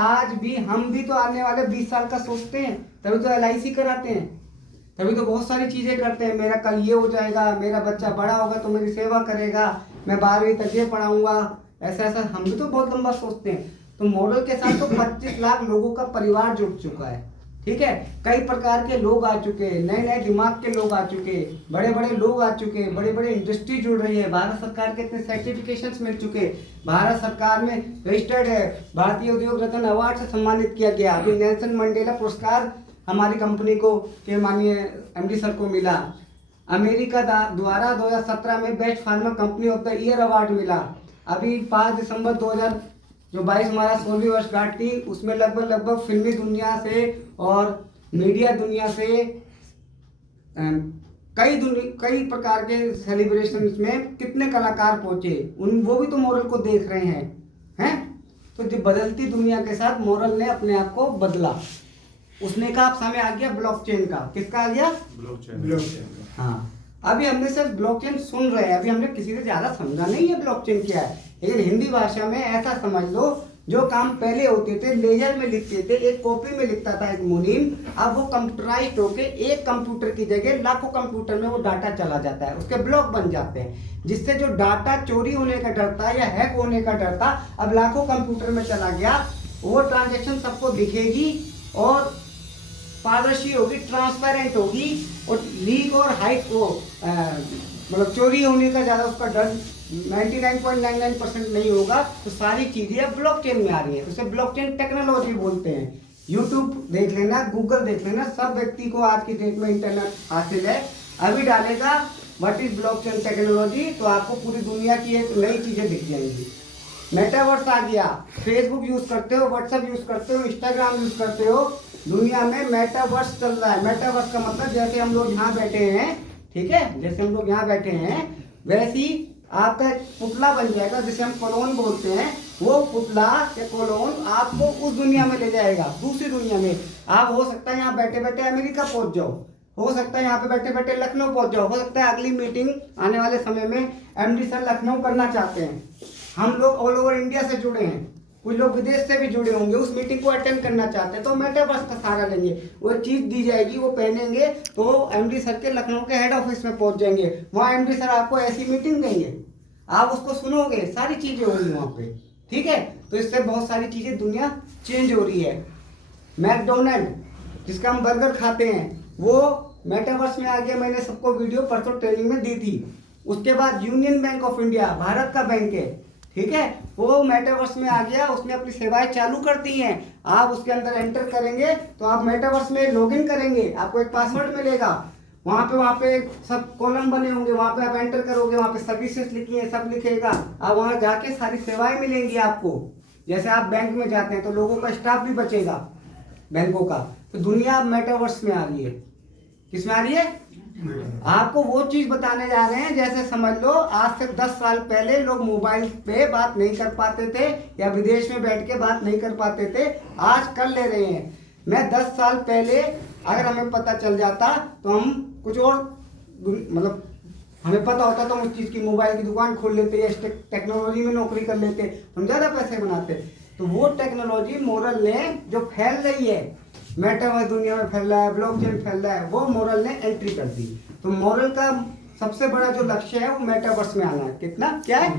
आज भी हम भी तो आने वाले 20 साल का सोचते हैं, तभी तो LIC कराते हैं, तभी तो बहुत सारी चीजें करते हैं। मेरा कल ये हो जाएगा, मेरा बच्चा बड़ा होगा तो मेरी सेवा करेगा, मैं 12वीं तक ये पढ़ाऊंगा, ऐसा ऐसा हम भी तो बहुत लंबा सोचते हैं। तो मॉडल के साथ तो 25 लाख लोगों का परिवार जुड़ चुका है, ठीक है। कई प्रकार के लोग आ चुके, नए नए दिमाग के लोग आ चुके, बड़े बड़े लोग आ चुके, बड़े बड़े इंडस्ट्री जुड़ रही है, भारत सरकार के इतने सर्टिफिकेशंस मिल चुके, भारत सरकार में रजिस्टर्ड है, भारतीय उद्योग रत्न अवार्ड से सम्मानित किया गया। अभी नेल्सन मंडेला पुरस्कार हमारी कंपनी को के माननीय MD सर को मिला। अमेरिका द्वारा 2017 में best pharma company of the year award मिला। अभी 5 दिसंबर 2022 हमारा 16वीं वर्षगांठ थी, उसमें लगभग फिल्मी दुनिया से और मीडिया दुनिया से कई प्रकार के सेलिब्रेशंस में कितने कलाकार पहुंचे, वो भी तो मॉरल को देख रहे हैं। तो जो बदलती दुनिया के साथ मॉरल ने अपने आप को बदला। उसने कहा अब समय आ गया ब्लॉकचेन का। किसका आ गया? ब्लॉकचेन। हाँ, अभी हमने सिर्फ ब्लॉकचेन सुन रहे हैं, अभी हमने किसी से ज्यादा समझा नहीं है ब्लॉकचेन क्या है। लेकिन हिंदी भाषा में ऐसा समझ लो, जो काम पहले होते थे लेजर में लिखते थे, एक कॉपी में लिखता था एक मुनीम, अब वो कंप्यूटराइज्ड होके एक कंप्यूटर की जगह लाखों कंप्यूटर में वो डाटा चला जाता है, उसके ब्लॉक बन जाते हैं, जिससे जो डाटा चोरी होने का डर था या हैक होने का डर था, अब लाखों कंप्यूटर में चला गया। वो ट्रांजेक्शन सबको दिखेगी और पारदर्शी होगी, ट्रांसपेरेंट होगी, और लीक और हाइट को मतलब चोरी होने का ज़्यादा उसका डर 99.99% नहीं होगा। तो सारी चीज़ें अब ब्लॉकचेन में आ रही है, उसे ब्लॉकचेन टेक्नोलॉजी बोलते हैं। यूट्यूब देख लेना, गूगल देख लेना, सब व्यक्ति को आज की डेट में इंटरनेट हासिल है। अभी डालेगा व्हाट इज ब्लॉकचेन टेक्नोलॉजी, तो आपको पूरी दुनिया की एक नई चीज़ें दिख जाएंगी। मेटावर्स आ गया, फेसबुक यूज़ करते हो, व्हाट्सएप यूज़ करते हो, इंस्टाग्राम यूज़ करते हो, दुनिया में मेटावर्स चल रहा है। मेटावर्स का मतलब जैसे हम लोग यहाँ बैठे हैं, ठीक है, जैसे हम लोग यहाँ बैठे हैं, वैसे ही आपका एक पुतला बन जाएगा, जिसे हम क्लोन बोलते हैं। वो पुतला या क्लोन आपको उस दुनिया में ले जाएगा, दूसरी दुनिया में। आप हो सकता है यहाँ बैठे बैठे अमेरिका पहुंच जाओ, हो सकता है यहाँ पे बैठे बैठे लखनऊ पहुंच जाओ, हो सकता है अगली मीटिंग आने वाले समय में MD सर लखनऊ करना चाहते हैं। हम लोग ऑल ओवर इंडिया से जुड़े हैं, कुछ लोग विदेश से भी जुड़े होंगे, उस मीटिंग को अटेंड करना चाहते हैं, तो मेटावर्स का सहारा लेंगे। वो चीज़ दी जाएगी, वो पहनेंगे तो MD सर के लखनऊ के हेड ऑफिस में पहुंच जाएंगे। वहाँ MD सर आपको ऐसी मीटिंग देंगे, आप उसको सुनोगे, सारी चीज़ें होंगी वहाँ पे, ठीक है। तो इससे बहुत सारी चीज़ें दुनिया चेंज हो रही है। मैकडोनल्ड जिसका हम बर्गर खाते हैं, वो मेटावर्स में आ गया। मैंने सबको वीडियो परसों ट्रेनिंग में दी थी। उसके बाद union bank of India, Bharat का बैंक है, ठीक है, वो मेटावर्स में आ गया, उसने अपनी सेवाएं चालू कर दी हैं। आप उसके अंदर एंटर करेंगे तो आप मेटावर्स में लॉगिन करेंगे, आपको एक पासवर्ड मिलेगा, वहाँ पे सब कॉलम बने होंगे, वहाँ पे आप एंटर करोगे, वहाँ पे सर्विसेज लिखी है, सब लिखेगा। आप वहाँ जाके सारी सेवाएं मिलेंगी आपको। जैसे आप बैंक में जाते हैं तो लोगों का स्टाफ भी बचेगा बैंकों का। तो दुनिया अब मेटावर्स में आ रही है। किस में आ रही है? आपको वो चीज बताने जा रहे हैं, जैसे समझ लो आज से 10 साल पहले लोग मोबाइल पे बात नहीं कर पाते थे या विदेश में बैठ के बात नहीं कर पाते थे, आज कर ले रहे हैं। मैं 10 साल पहले अगर हमें पता चल जाता तो हम कुछ और मतलब हमें पता होता तो हम उस चीज़ की मोबाइल की दुकान खोल लेते या टेक्नोलॉजी में नौकरी कर लेते, हम ज़्यादा पैसे बनाते। तो वो टेक्नोलॉजी मॉरल ने जो फैल रही है, मेटावर्स दुनिया में फैल रहा है, ब्लॉकचेन फैल रहा है, वो मॉरल ने एंट्री कर दी। तो मॉरल का सबसे बड़ा जो लक्ष्य है वो मेटावर्स में आना है। कितना क्या है?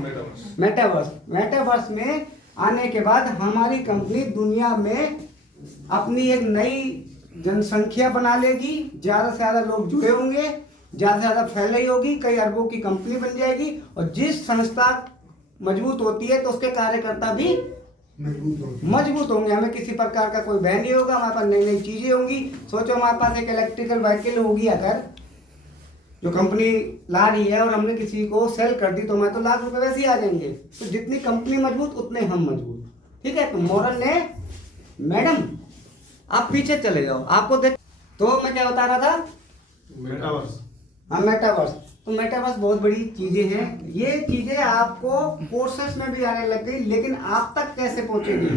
मेटावर्स में आने के बाद हमारी कंपनी दुनिया में अपनी एक नई जनसंख्या बना लेगी, ज़्यादा से ज़्यादा लोग जुड़े होंगे, ज़्यादा से ज़्यादा फैल रही होगी, कई अरबों की कंपनी बन जाएगी। और जिस संस्था मजबूत होती है तो उसके कार्यकर्ता भी मजबूत होंगे। हमें किसी प्रकार का कोई भय नहीं होगा, हमारे पास नई नई चीज़ें होंगी। सोचो हमारे पास एक इलेक्ट्रिकल व्हीकल होगी अगर, जो कंपनी ला रही है, और हमने किसी को सेल कर दी तो हमारे तो लाख रुपए वैसे ही आ जाएंगे। तो जितनी कंपनी मजबूत उतने हम मजबूत, ठीक है। तो मॉरल ने, मैडम आप पीछे चले जाओ, आपको देख। तो मैं क्या बता रहा था? मेटावर्स। हाँ, मेटावर्स। तो मेटावर्स बहुत बड़ी चीजें हैं। ये चीजें आपको कोर्सेस में भी आने लग गई, लेकिन आप तक कैसे पहुंचेगी,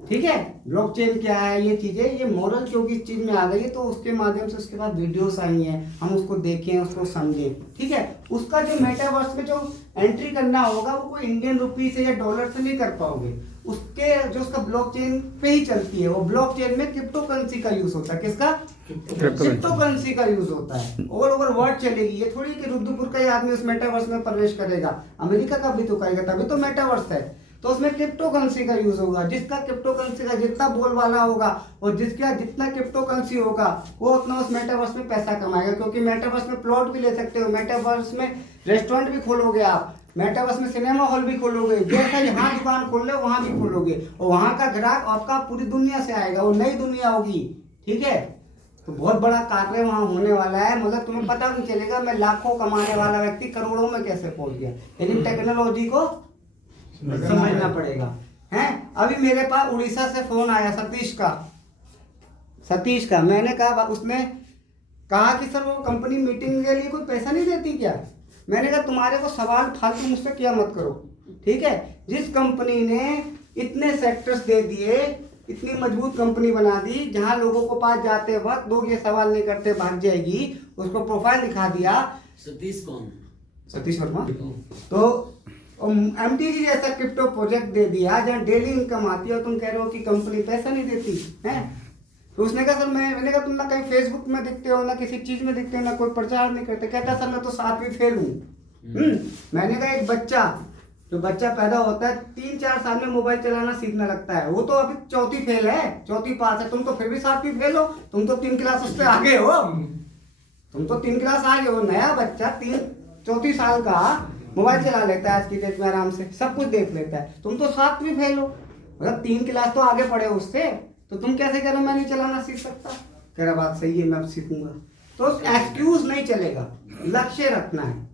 ठीक है। ब्लॉकचेन क्या है, ये चीजें, ये मॉरल क्योंकि इस चीज में आ गई है तो उसके माध्यम से उसके बाद वीडियोस आई हैं, हम उसको देखें, उसको समझें, ठीक है। उसका जो मेटावर्स में जो एंट्री करना होगा वो कोई इंडियन रुपी से या डॉलर से नहीं कर पाओगे, उसके जो उसका ब्लॉकचेन पे ही चलती है। वो ब्लॉकचेन में क्रिप्टो करेंसी का यूज होता है। किसका? क्रिप्टो करेंसी का यूज होता है। ऑल ओवर वर्ल्ड चलेगी। ये थोड़ी कि रुद्रपुर का ही आदमी उस मेटावर्स में प्रवेश करेगा, अमेरिका का भी तो करेगा, तभी तो मेटावर्स है। तो उसमें क्रिप्टो करेंसी का यूज होगा। जिसका क्रिप्टो करेंसी का जितना बोलबाला होगा और जिसका जितना क्रिप्टो करेंसी होगा वो उतना उस मेटावर्स में पैसा कमाएगा। क्योंकि मेटावर्स में प्लॉट भी ले सकते हो, मेटावर्स में रेस्टोरेंट भी खोलोगे आप, मेटावर्स में सिनेमा हॉल भी खोलोगे, जैसा यहाँ दुकान खोल लो वहां भी खोलोगे, और वहां का ग्राहक आपका पूरी दुनिया से आएगा। वो नई दुनिया होगी। ठीक है, तो बहुत बड़ा कार्य वहां होने वाला है। मतलब तुम्हें पता नहीं चलेगा मैं लाखों कमाने वाला व्यक्ति करोड़ों में कैसे पहुंच गया। लेकिन टेक्नोलॉजी को समझना पड़ेगा। हैं, अभी मेरे पास उड़ीसा से फोन आया सतीश का। मैंने कहा, उसने कहा कि सर वो कंपनी मीटिंग के लिए कोई पैसा नहीं देती क्या? मैंने कहा तुम्हारे को सवाल फालतू मुझसे किया मत करो। ठीक है, जिस कंपनी ने इतने सेक्टर्स दे दिए, इतनी मजबूत कंपनी बना दी, जहां लोगों को पास जाते वक्त लोग ये सवाल नहीं करते भाग जाएगी, उसको प्रोफाइल दिखा दिया। सतीश कौन? सतीश वर्मा। तो एमटीजी जैसा क्रिप्टो प्रोजेक्ट दे दिया जहाँ डेली इनकम आती है, और तुम कह रहे हो कि कंपनी पैसा नहीं देती है। तो उसने कहा सर मैंने कहा तुम ना कहीं फेसबुक में दिखते हो, ना किसी चीज में दिखते हो, ना कोई प्रचार नहीं करते। कहता सर मैं तो 7वीं फेल हूँ। मैंने कहा एक बच्चा जो बच्चा पैदा होता है 3-4 साल में मोबाइल चलाना सीखने लगता है, वो तो अभी 4वीं फेल है, 4वीं पास है। तुम तो फिर भी 7वीं फेल हो, तुम तो 3 क्लास उससे आगे हो, तुम तो 3 क्लास आगे हो। नया बच्चा 34 साल का मोबाइल चला लेता है आज की डेट में आराम से, सब कुछ देख लेता है। तुम तो 7वीं फेल हो, मतलब 3 क्लास तो आगे पढ़े हो उससे। तो तुम कैसे कह रहे हो मैं नहीं चलाना सीख सकता? कह रहा बात सही है, मैं अब सीखूंगा। तो एक्सक्यूज नहीं चलेगा, लक्ष्य रखना है।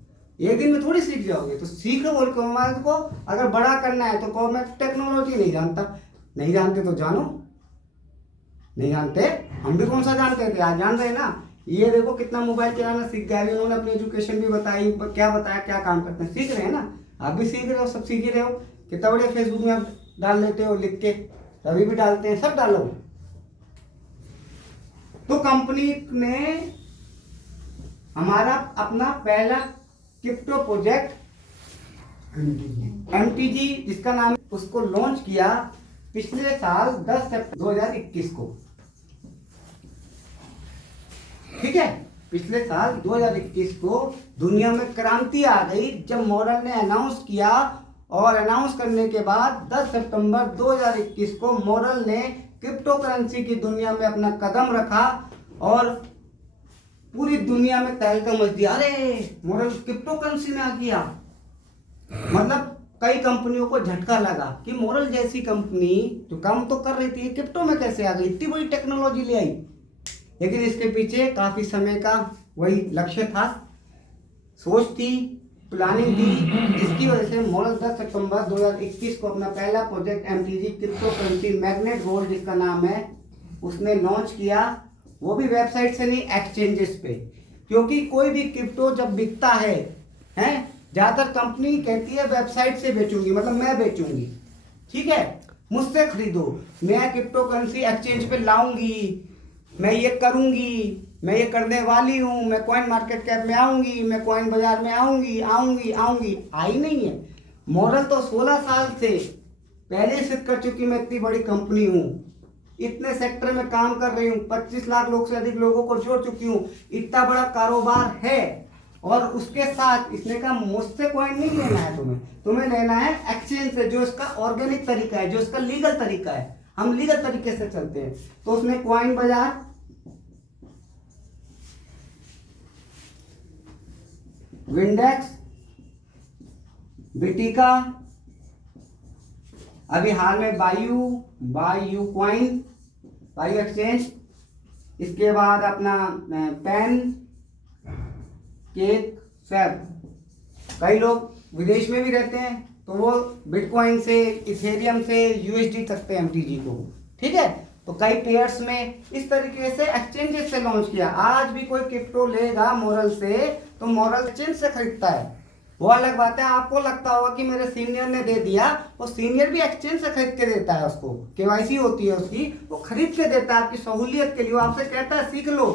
एक दिन में थोड़ी सीख जाओगे, तो सीखो। बोल को अगर बड़ा करना है तो कहो मैं टेक्नोलॉजी नहीं जानता। नहीं जानते तो जानो, नहीं जानते, हम भी कौन सा जानते थे, आज जान रहे ना। ये देखो कितना मोबाइल चलाना सीख गया। उन्होंने अपनी एजुकेशन भी बताई, क्या बताया, क्या काम करते हैं, सीख रहे हैं ना। आप भी सीख रहे हो, सब सीख ही रहे हो। कितना बढ़िया फेसबुक में आप डाल लेते हो लिख के, अभी भी डालते हैं, सब डालो। तो कंपनी ने हमारा अपना पहला क्रिप्टो प्रोजेक्ट एमटीजी जिसका नाम, उसको लॉन्च किया पिछले साल 10 सितंबर 2021 को। ठीक है, पिछले साल 2021 को दुनिया में क्रांति आ गई जब मॉरल ने अनाउंस किया। और अनाउंस करने के बाद 10 सितंबर 2021 को मॉरल ने क्रिप्टो करेंसी की दुनिया में अपना कदम रखा और पूरी दुनिया में तहलका मच दिया। अरे मॉरल क्रिप्टो करेंसी में आ गया, मतलब कई कंपनियों को झटका लगा कि मॉरल जैसी कंपनी जो काम तो कर रही थी क्रिप्टो में कैसे आ गई, इतनी बड़ी टेक्नोलॉजी ले आई। लेकिन इसके पीछे काफी समय का वही लक्ष्य था, सोच थी, प्लानिंग थी, जिसकी वजह से मॉरल 10 सितंबर 2021 को अपना पहला project MTG crypto currency magnet gold जिसका नाम है, उसने लॉन्च किया। वो भी वेबसाइट से नहीं, एक्सचेंजेस पे। क्योंकि कोई भी क्रिप्टो जब बिकता है ज्यादातर कंपनी कहती है वेबसाइट से बेचूंगी, मतलब मैं बेचूंगी। ठीक है, मुझसे खरीदो, मैं क्रिप्टो करेंसी एक्सचेंज पे लाऊंगी, मैं ये करूंगी, मैं ये करने वाली हूं, मैं कॉइन मार्केट कैप में आऊंगी, मैं कॉइन बाजार में आऊंगी। आई नहीं है। मॉरल तो 16 साल से पहले सिद्ध कर चुकी मैं इतनी बड़ी कंपनी हूं, इतने सेक्टर में काम कर रही हूं, 25 लाख लोग से अधिक लोगों को जोड़ चुकी हूं, इतना बड़ा कारोबार है। और उसके साथ इसने कहा मुझसे कॉइन नहीं लेना है, तुम्हें लेना है एक्सचेंज से, जो इसका ऑर्गेनिक तरीका है, जो इसका लीगल तरीका है। हम लीगल तरीके से चलते हैं। तो उसने कॉइन बाजार, विंडेक्स, बिटिका, अभी हाल में बायू कॉइन, बायू एक्सचेंज, इसके बाद अपना पेन केक स्वैप। कई लोग विदेश में भी रहते हैं तो वो बिटकॉइन से, इथेरियम से यूएसडी सकते हैं एमटीजी को। ठीक है, तो कई पेयर्स में इस तरीके से एक्सचेंजेस से लॉन्च किया। आज भी कोई क्रिप्टो लेगा मॉरल से तो मॉरल एक्सचेंज से खरीदता है, वो अलग बात है। आपको लगता होगा कि मेरे सीनियर ने दे दिया, वो सीनियर भी एक्सचेंज से खरीद के देता है, उसको केवाईसी होती है उसकी, वो खरीद के देता है आपकी सहूलियत के लिए। वो आपसे कहता है सीख लो,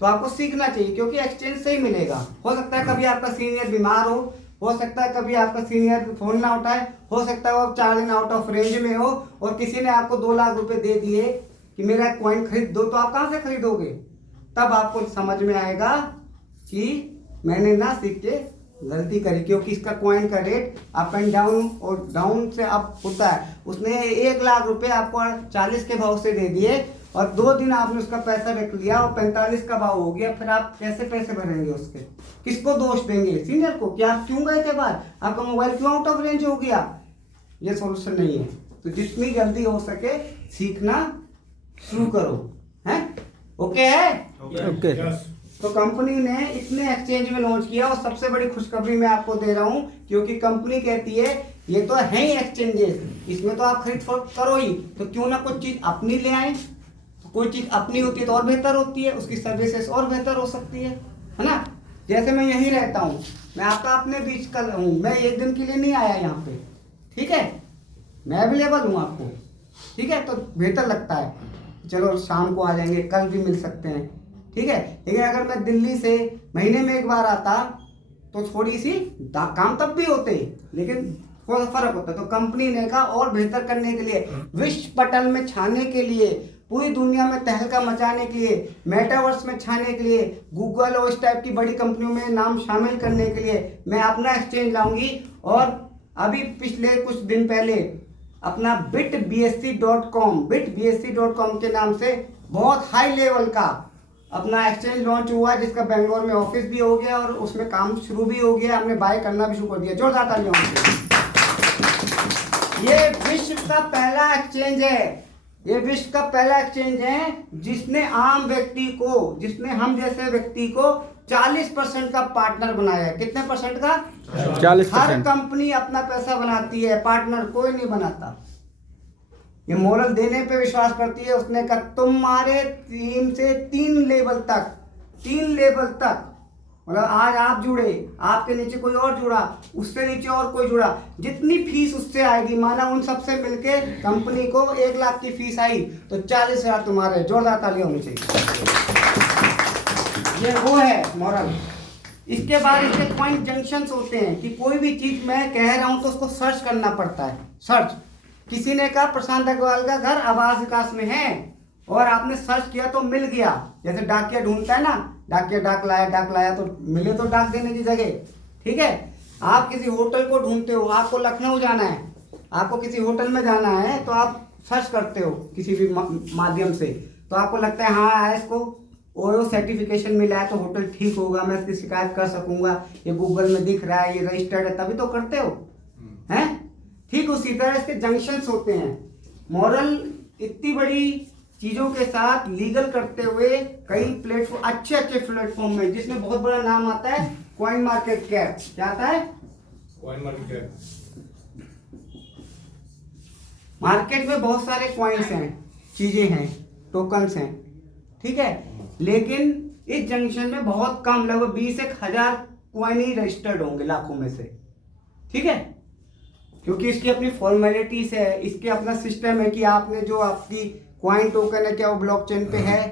तो आपको सीखना चाहिए क्योंकि एक्सचेंज से ही मिलेगा। हो सकता है कभी आपका सीनियर बीमार हो, हो सकता है कभी आपका सीनियर फोन ना उठाए, हो सकता है वो 4 दिन आउट ऑफ रेंज में हो और किसी ने आपको 2 लाख रुपए दे दिए कि मेरा कॉइन खरीद दो, तो आप कहाँ से खरीदोगे? तब आपको समझ में आएगा कि मैंने ना सीख के गलती करी, क्योंकि इसका कॉइन का रेट अप एंड डाउन और डाउन से अप होता है। उसने 1 लाख रुपए आपको 40 के भाव से दे दिए और 2 दिन आपने उसका पैसा रख लिया और 45 का भाव हो गया, फिर आप कैसे पैसे भरेंगे उसके? किसको दोष देंगे? सीनियर को कि आप क्यों गए थे बाहर, आपका मोबाइल क्यों आउट ऑफ रेंज हो गया? ये सॉल्यूशन नहीं है। तो जितनी जल्दी हो सके सीखना शुरू करो, हैं? ओके है? ओके। तो कंपनी ने इतने एक्सचेंज में लॉन्च किया और सबसे बड़ी खुशखबरी मैं आपको दे रहा हूं, क्योंकि कंपनी कहती है ये तो है ही एक्सचेंजेस, इसमें तो आप खरीद फरोख्त करो ही, तो क्यों ना कुछ चीज अपनी ले आए। तो कोई चीज अपनी होती है तो और बेहतर होती है, उसकी सर्विसेज और बेहतर हो सकती है ना? जैसे मैं यहीं रहता हूँ, मैं आपका अपने बीच का हूँ, मैं 1 दिन के लिए नहीं आया यहाँ पे, ठीक है? मैं अवेलेबल हूँ आपको, ठीक है? तो बेहतर लगता है, चलो शाम को आ जाएंगे, कल भी मिल सकते हैं, ठीक है? लेकिन अगर मैं दिल्ली से महीने में 1 बार आता तो थोड़ी सी काम तब भी होते, लेकिन थोड़ा फर्क होता। तो कंपनी ने कहा और बेहतर करने के लिए, विश्व पटल में छाने के लिए, पूरी दुनिया में तहलका मचाने के लिए, मेटावर्स में छाने के लिए, गूगल और इस टाइप की बड़ी कंपनियों में नाम शामिल करने के लिए मैं अपना एक्सचेंज लाऊंगी। और अभी पिछले कुछ दिन पहले अपना bitbsc.com के नाम से बहुत हाई लेवल का अपना एक्सचेंज लॉन्च हुआ, जिसका बेंगलोर में ऑफिस भी हो गया और उसमें काम शुरू भी हो गया, हमने बाय करना भी शुरू कर दिया। जोरदार तालियां। ये विश्व का पहला एक्सचेंज है, ये विश्व का पहला एक्सचेंज है जिसने आम व्यक्ति को, जिसने हम जैसे व्यक्ति को 40% का पार्टनर बनाया है। कितने परसेंट का? 40%। हर कंपनी अपना पैसा बनाती है, पार्टनर कोई नहीं बनाता। ये मोरल देने पे विश्वास करती है। उसने कहा तुम्हारे टीम से 3 लेवल तक, मतलब आज आप जुड़े, आपके नीचे कोई और जुड़ा, उससे नीचे और कोई जुड़ा, जितनी फीस उससे आएगी, माना उन सबसे मिलके कंपनी को 1 लाख की फीस आई तो 40,000 तुम्हारे। जोरदार तालियां होनी चाहिए। ये वो है मॉरल। इसके बाद इसके पॉइंट जंक्शंस होते हैं कि कोई भी चीज मैं कह रहा हूं तो उसको सर्च करना पड़ता है। सर्च, किसी ने कहा प्रशांत अग्रवाल का घर आवास विकास में है और आपने सर्च किया तो मिल गया। जैसे डाकिया ढूंढता है ना, डाकिया डाक लाया तो मिले तो डाक देने की जगह, ठीक है? आप किसी होटल को ढूंढते हो, आपको लखनऊ जाना है, आपको किसी होटल में जाना है तो आप सर्च करते हो किसी भी माध्यम से, तो आपको लगता है हाँ इसको ओयो सर्टिफिकेशन मिला है तो होटल ठीक होगा, मैं इसकी शिकायत कर सकूंगा, ये गूगल में दिख रहा है, ये रजिस्टर्ड है, तभी तो करते हो, हैं? ठीक उसी तरह इसके जंक्शंस होते हैं। मॉरल इतनी बड़ी चीजों के साथ लीगल करते हुए कई प्लेटफॉर्म, अच्छे प्लेटफॉर्म में, जिसमें बहुत बड़ा नाम आता है कॉइन मार्केट कैप। क्या आता है? Coin market cap. मार्केट में बहुत सारे कॉइन्स हैं, चीजें हैं, टोकन्स हैं, ठीक है? लेकिन इस जंक्शन में बहुत कम, लगभग 20,000 कॉइन ही रजिस्टर्ड होंगे लाखों में से, ठीक है? क्योंकि इसकी अपनी फॉर्मेलिटीज है, इसके अपना सिस्टम है कि आपने जो आपकी कॉइन टोकन है, क्या वो ब्लॉकचेन पे है,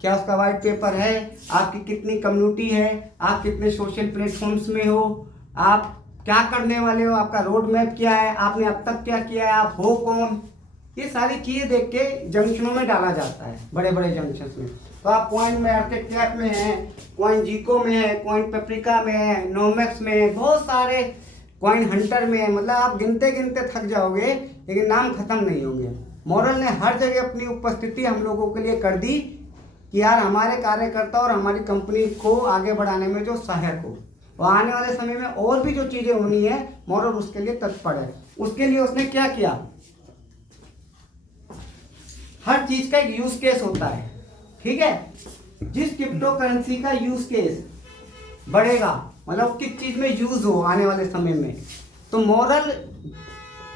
क्या उसका वाइट पेपर है, आपकी कितनी कम्युनिटी है, आप कितने सोशल प्लेटफॉर्म्स में हो, आप क्या करने वाले हो, आपका रोड मैप क्या है, आपने अब तक क्या किया है, आप हो कौन, ये सारी चीजें देख के जंक्शनों में डाला जाता है, बड़े बड़े जंक्शन में। तो आप कॉइन मार्केट कैप में है, कॉइन जीको में है, कॉइन पेप्रिका में है, नोमेक्स में है, बहुत सारे, कॉइन हंटर में है, मतलब आप गिनते गिनते थक जाओगे लेकिन नाम खत्म नहीं होंगे। मॉरल ने हर जगह अपनी उपस्थिति हम लोगों के लिए कर दी कि यार हमारे कार्यकर्ता और हमारी कंपनी को आगे बढ़ाने में जो सहायक हो, और आने वाले समय में और भी जो चीजें होनी है, मॉरल उसके लिए तत्पर है। उसके लिए उसने क्या किया, हर चीज का एक यूज केस होता है, ठीक है? जिस क्रिप्टो करेंसी का यूज केस बढ़ेगा, मतलब किस चीज में यूज हो आने वाले समय में, तो मॉरल,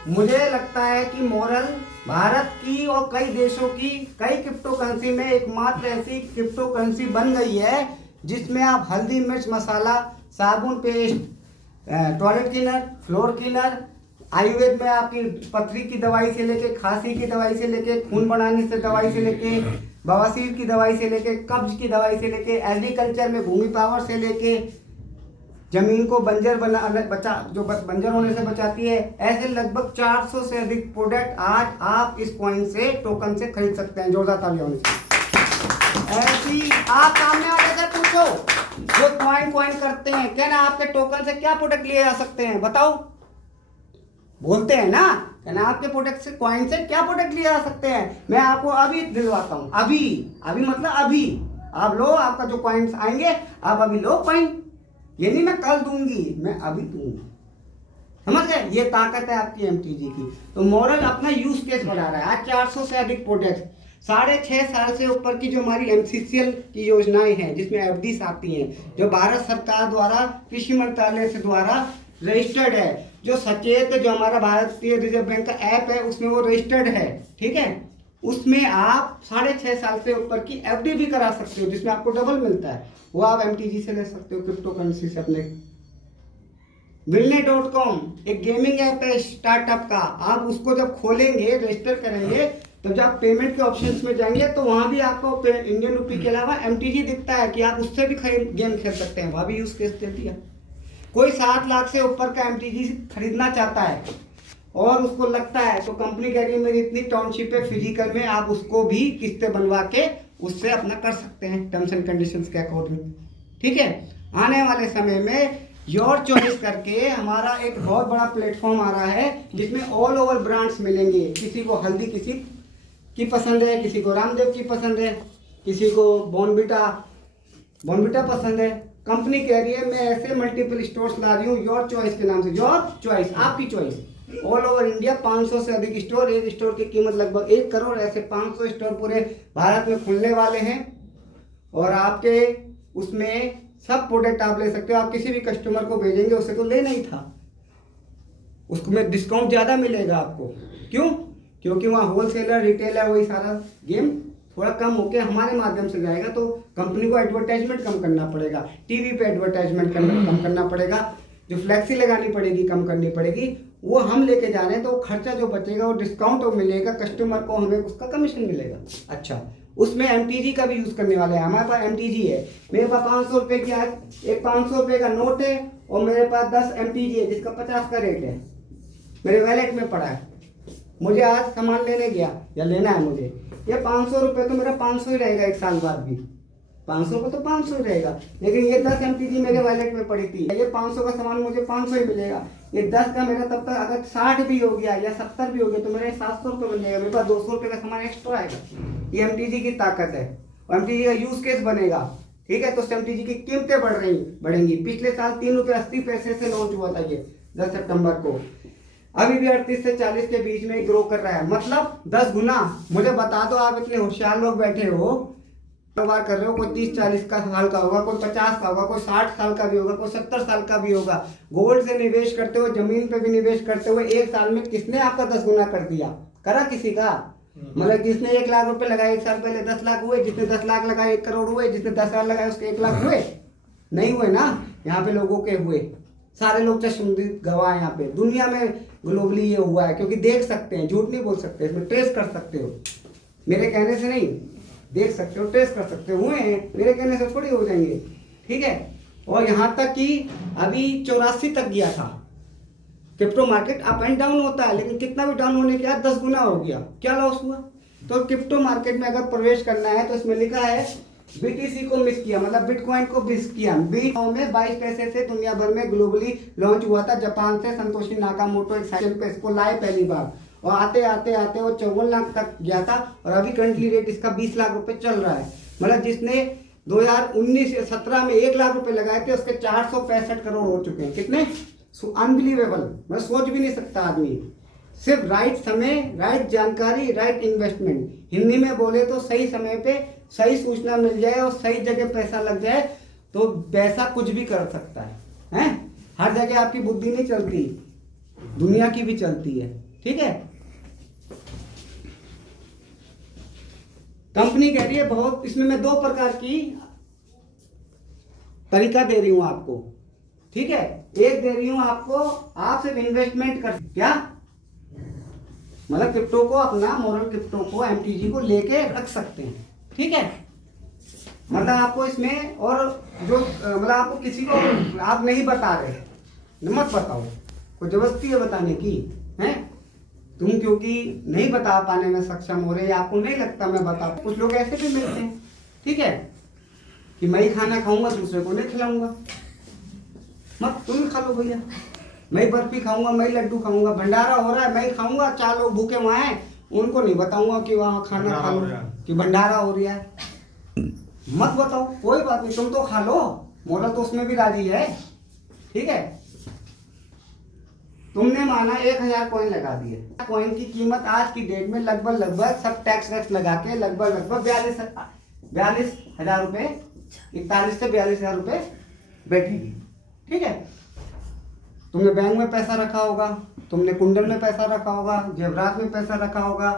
मुझे लगता है कि मॉरल भारत की और कई देशों की कई क्रिप्टो करेंसी में एकमात्र ऐसी क्रिप्टो करेंसी बन गई है जिसमें आप हल्दी मिर्च मसाला, साबुन paste, toilet cleaner, floor cleaner, Ayurveda में आपकी पथरी की दवाई से लेके, खांसी की दवाई से लेके, खून बढ़ाने से दवाई से लेके, बवासीर की दवाई से लेके, कब्ज की दवाई से लेके, एग्रीकल्चर में भूमि पावर से लेके, जमीन को बंजर होने से बचाती है। ऐसे लगभग 400 से अधिक प्रोडक्ट आज आप इस कॉइन से, टोकन से खरीद सकते हैं। जोरदार तालियां होनी चाहिए। ऐसी आप सामने वाले से पूछो जो कॉइन करते हैं, कहना आपके टोकन से क्या प्रोडक्ट लिए जा सकते हैं, बताओ। बोलते हैं ना, कहना आपके प्रोडक्ट से, कॉइन से क्या प्रोडक्ट लिए जा सकते हैं। मैं आपको अभी दिलवाता हूं। अभी मतलब अभी आप लो, आपका जो कॉइन्स आएंगे आप अभी लो कॉइन। ये नहीं मैं कल दूंगी, मैं अभी दूंगी। समझ गए? ये ताकत है आपकी एमटीजी की। तो मॉरल अपना यूज केस बढ़ा रहा है। आज 400 से अधिक प्रोडक्ट, 6.5 साल से ऊपर की जो हमारी एमसीसीएल की योजनाएं हैं, जिसमें एफडीज आती हैं, जो भारत सरकार द्वारा कृषि मंत्रालय से द्वारा रजिस्टर्ड है, जो सचेत, जो हमारा भारतीय रिजर्व बैंक का ऐप है उसमें वो रजिस्टर्ड है, ठीक है। उसमें आप 6.5 साल से ऊपर की एफडी भी करा सकते हो, जिसमें आपको डबल मिलता है। वो आप एमटीजी से ले सकते हो, क्रिप्टो करेंसी से अपने। Vilne.com एक गेमिंग ऐप है स्टार्टअप का। आप उसको जब खोलेंगे, रजिस्टर करेंगे, तो जब आप पेमेंट के ऑप्शंस में जाएंगे तो वहां भी आपको इंडियन रुपी के अलावा एमटीजी दिखता है कि आप उससे भी गेम खेल सकते हैं। वहां भी यूज केस दे दिया। कोई 7 लाख से ऊपर का एमटीजी खरीदना चाहता है और उसको लगता है, तो कंपनी कह रही है मेरी इतनी टाउनशिप है फिजिकल में, आप उसको भी किस्तें बनवा के उससे अपना कर सकते हैं टर्म्स एंड कंडीशंस के अकॉर्डिंग, ठीक है। आने वाले समय में योर चॉइस करके हमारा एक बहुत बड़ा प्लेटफॉर्म आ रहा है, जिसमें ऑल ओवर ब्रांड्स मिलेंगे। किसी को हल्दी किसी की पसंद है, किसी को रामदेव की पसंद है, किसी को बॉर्नविटा पसंद है। कंपनी कह रही है मैं ऐसे मल्टीपल स्टोर्स ला रही हूँ योर चॉइस के नाम से। योर चॉइस, आपकी चॉइस। ऑल ओवर इंडिया 500 से अधिक स्टोर, एक स्टोर की कीमत लगभग 1 करोड़। ऐसे 500 स्टोर पूरे भारत में खुलने वाले हैं और आपके उसमें सब प्रोडक्ट आप ले सकते हो। आप किसी भी कस्टमर को भेजेंगे, उसे तो लेना ही था, उसको में डिस्काउंट ज़्यादा मिलेगा आपको। क्यों? क्योंकि वहाँ होलसेलर, रिटेलर, वही सारा गेम थोड़ा कम होके हमारे माध्यम से जाएगा, तो कंपनी को एडवर्टाइजमेंट कम करना पड़ेगा, टीवी पे एडवर्टाइजमेंट कम करना पड़ेगा, जो फ्लैक्सी लगानी पड़ेगी कम करनी पड़ेगी, वो हम लेके जा रहे हैं। तो खर्चा जो बचेगा वो डिस्काउंट तो मिलेगा, कस्टमर को हमें उसका कमीशन मिलेगा। अच्छा, उसमें एमटीजी का भी यूज़ करने वाले हैं। हमारे पास एमटीजी है, मेरे पास 500 रुपये की आज एक 500 रुपये का नोट है और मेरे पास 10 एमटीजी है जिसका 50 का रेट है, मेरे वैलेट में पड़ा है। मुझे आज सामान लेने गया या लेना है मुझे, ये 500 रुपये तो मेरा 500 ही रहेगा एक साल बाद भी। 500 को तो 500 ही रहेगा, लेकिन ये 10 एमटीजी मेरे वैलेट में पड़ी थी, ये 500 का सामान मुझे 500 ही मिलेगा। ये 10 का मेरा तब तक अगर 60 भी हो गया या 70 भी हो गया तो मेरे 700 रुपये बन जाएगा, मेरे पास 200 रुपये का सामान एक्स्ट्रा आएगा। ये एमटीजी की ताकत है और एमटीजी का यूज केस बनेगा, ठीक है। तो एमटीजी की कीमतें बढ़ेंगी। पिछले साल 3 रुपये 80 पैसे से लॉन्च हुआ था ये 10 सितंबर को, अभी भी 38 से 40 के बीच में ग्रो कर रहा है, मतलब 10 गुना। मुझे बता दो, आप इतने होशियार लोग बैठे हो, कारोबार कर रहे हो, कोई 30-40 का साल का होगा, कोई 50 का होगा, कोई 60 साल का भी होगा, कोई 70 साल का भी होगा। गोल्ड से निवेश करते हुए, जमीन पे भी निवेश करते हुए एक साल में किसने आपका 10 गुना कर दिया? करा किसी का? मतलब जिसने 1 लाख रुपए लगाए एक साल पहले 10 लाख हुए, जिसने 10 लाख लगाए 1 करोड़ हुए, जिसने 10 साल लगाए उसके 1 लाख हुए? नहीं हुए ना। यहाँ पे लोगों के हुए, सारे लोग चश्मदीद गवाह यहाँ पे। दुनिया में ग्लोबली ये हुआ है, क्योंकि देख सकते हैं, झूठ नहीं बोल सकते, इसमें ट्रेस कर सकते हो, मेरे कहने से नहीं, देख सकते हो, ट्रेस कर सकते हो, हुए हैं, मेरे कहने से थोड़ी हो जाएंगे, ठीक है। और यहाँ तक कि अभी 84 तक गया था crypto market. Up and down होता है, लेकिन कितना भी डाउन होने के बाद 10 गुना हो गया। क्या लॉस हुआ? तो क्रिप्टो मार्केट में अगर प्रवेश करना है तो इसमें लिखा है बीटीसी को मिस किया, मतलब बिटकॉइन को मिस किया। बिटकॉइन में 22 पैसे से दुनिया भर में ग्लोबली लॉन्च हुआ था, जापान से संतोषी नाकामोटो एक साइकिल पे इसको लाए पहली बार, और आते आते आते वो 54 लाख तक गया था और अभी करंटली रेट इसका 20 लाख रुपए चल रहा है। मतलब जिसने 2019-17 में 1 लाख रुपए लगाए थे उसके 465 करोड़ हो चुके हैं। कितने? अनबिलीवेबल, मैं सोच भी नहीं सकता आदमी। सिर्फ राइट समय, राइट जानकारी, राइट इन्वेस्टमेंट, हिंदी में बोले तो सही समय पे सही सूचना मिल जाए और सही जगह पैसा लग जाए तो पैसा कुछ भी कर सकता है, हैं? हर जगह आपकी बुद्धि नहीं चलती, दुनिया की भी चलती है, ठीक है। कंपनी कह रही है बहुत, इसमें मैं 2 प्रकार की तरीका दे रही हूं आपको, ठीक है। एक दे रही हूं आपको, आप सिर्फ इन्वेस्टमेंट कर, क्या मतलब क्रिप्टो को, अपना मॉरल क्रिप्टो को, एमटीजी को लेके रख सकते हैं, ठीक है। मतलब आपको इसमें, और जो मतलब आपको किसी को आप नहीं बता रहे, मत बताओ, कोई जबरदस्ती है बताने की है। तुम क्योंकि नहीं बता पाने में सक्षम हो रहे, या आपको नहीं लगता मैं बता, कुछ लोग ऐसे भी मिलते हैं, ठीक है, कि मैं ही खाना खाऊंगा, दूसरे को नहीं खिलाऊंगा। मत तुम ही खा लो भैया, मैं ही बर्फी खाऊंगा, मैं ही लड्डू खाऊंगा, भंडारा हो रहा है मैं ही खाऊंगा, 4 लोग भूखे वहां हैं, उनको नहीं बताऊंगा कि वहाँ खाना खा लो, कि भंडारा हो रहा है। मत बताओ, कोई बात नहीं, तुम तो खा लो, मोरा तो उसमें भी राजी है, ठीक है। तुमने माना 1000 कॉइन लगा दिए, कॉइन की कीमत आज की डेट में लगभग सब टैक्स वैक्स लगा के लगभग 42,000 रुपए, 41 से 42,000 रुपए बैठेगी, ठीक है। तुमने बैंक में पैसा रखा होगा, तुमने कुंडल में पैसा रखा होगा, जेवरात में पैसा रखा होगा,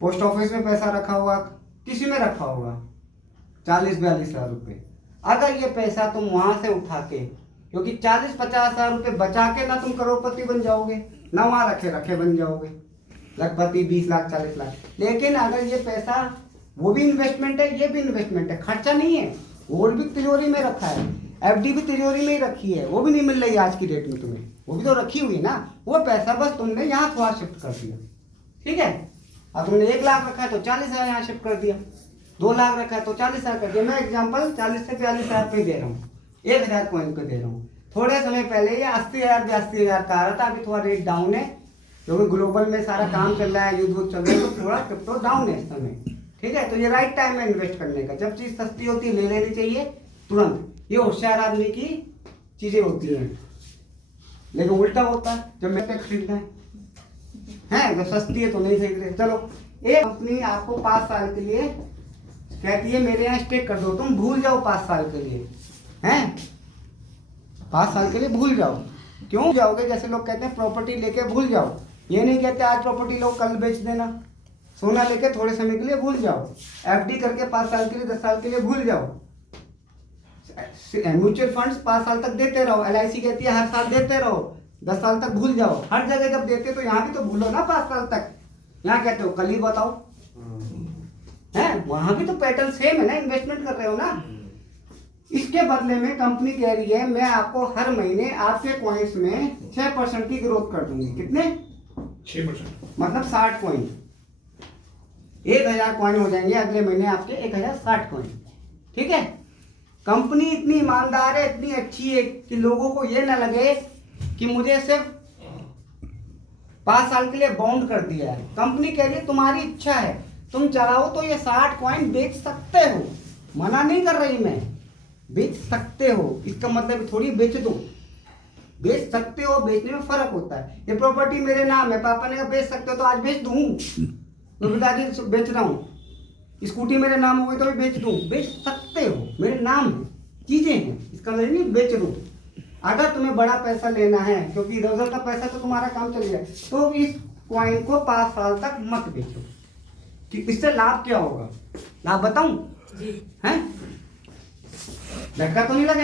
पोस्ट ऑफिस में पैसा रखा होगा, किसी में रखा होगा 40-42,000 रुपए। अगर ये पैसा तुम वहां से उठा के, क्योंकि 40-50,000 रुपए बचा के ना तुम करोड़पति बन जाओगे, ना वहां रखे बन जाओगे लखपति, 20 लाख 40 लाख। लेकिन अगर ये पैसा, वो भी इन्वेस्टमेंट है, ये भी इन्वेस्टमेंट है, खर्चा नहीं है, गोल्ड भी तिजोरी में रखा है, एफडी भी तिजोरी में ही रखी है, वो भी नहीं मिल रही आज की डेट में तुम्हें, वो भी तो रखी हुई है ना। वो पैसा बस तुमने यहाँ थोड़ा शिफ्ट कर दिया, ठीक है। अब तुमने 1 लाख रखा है तो 40,000 यहाँ शिफ्ट कर दिया, 2 लाख रखा है तो 40,000 कर दिया। मैं एग्जाम्पल 40 से 42,000 पे दे रहा हूँ, 1000 कॉइन पे दे रहा हूँ। थोड़े समय पहले ये 80,000 का आ रहा था, अभी थोड़ा रेट डाउन है, क्योंकि ग्लोबल में सारा काम चल रहा है, युद्ध चल रहा है, तो थोड़ा क्रिप्टो डाउन है इस समय, ठीक है। तो ये राइट टाइम है इन्वेस्ट करने का, जब चीज सस्ती होती है ले लेनी चाहिए तुरंत, ये होशियार आदमी की चीजें होती हैं। लेकिन उल्टा होता है, जब मैं खरीदना है जब सस्ती है तो नहीं खरीद रहे। चलो, एक कंपनी आपको 5 साल के लिए कहती है मेरे यहाँ स्टे कर दो, तुम भूल जाओ 5 साल के लिए, हैं 5 साल के लिए भूल जाओ। क्यों जाओगे? जैसे लोग कहते हैं प्रॉपर्टी लेके भूल जाओ, ये नहीं कहते आज प्रॉपर्टी लो कल बेच देना। सोना लेके थोड़े समय के लिए भूल जाओ, एफडी करके 5 साल के लिए 10 साल के लिए भूल जाओ, म्यूचुअल फंड्स 5 साल तक देते रहो, LIC कहती है हर साल देते रहो, 10 साल तक भूल जाओ। हर जगह जब देते तो यहाँ भी तो भूलो ना 5 साल तक, यहाँ कहते हो कल ही बताओ, है वहां भी तो पैटर्न सेम है ना, इन्वेस्टमेंट कर रहे हो ना। इसके बदले में कंपनी कह रही है मैं आपको हर महीने आपके कॉइन्स में 6% की ग्रोथ कर दूंगी। कितने? 6%, मतलब 60 कॉइन, 1000 कॉइन हो जाएंगे अगले महीने आपके 1060 कॉइन, ठीक है। कंपनी इतनी ईमानदार है, इतनी अच्छी है कि लोगों को ये ना लगे कि मुझे सिर्फ 5 साल के लिए बाउंड कर दिया है। कंपनी कह रही है तुम्हारी इच्छा है, तुम चाहो तो ये 60 कॉइन बेच सकते हो, मना नहीं कर रही मैं, बेच सकते हो। इसका मतलब थोड़ी बेच दो, बेच सकते हो, बेचने में फर्क होता है। ये प्रॉपर्टी मेरे नाम है, पापा ने कहा बेच सकते हो तो आज बेच दूं, तो पिताजी बेच रहा हूँ। स्कूटी मेरे नाम हो गई तो भी बेच दूं, बेच सकते हो, मेरे नाम है, चीजें हैं, इसका मतलब नहीं बेच दूं। अगर तुम्हें बड़ा पैसा लेना है, क्योंकि इधर उधर का पैसा तो तुम्हारा काम चल गया, तो इस कॉइन को 5 साल तक मत बेचो। कि इससे लाभ क्या होगा? लाभ बताऊं? जी। हैं? धक्का तो नहीं लगे?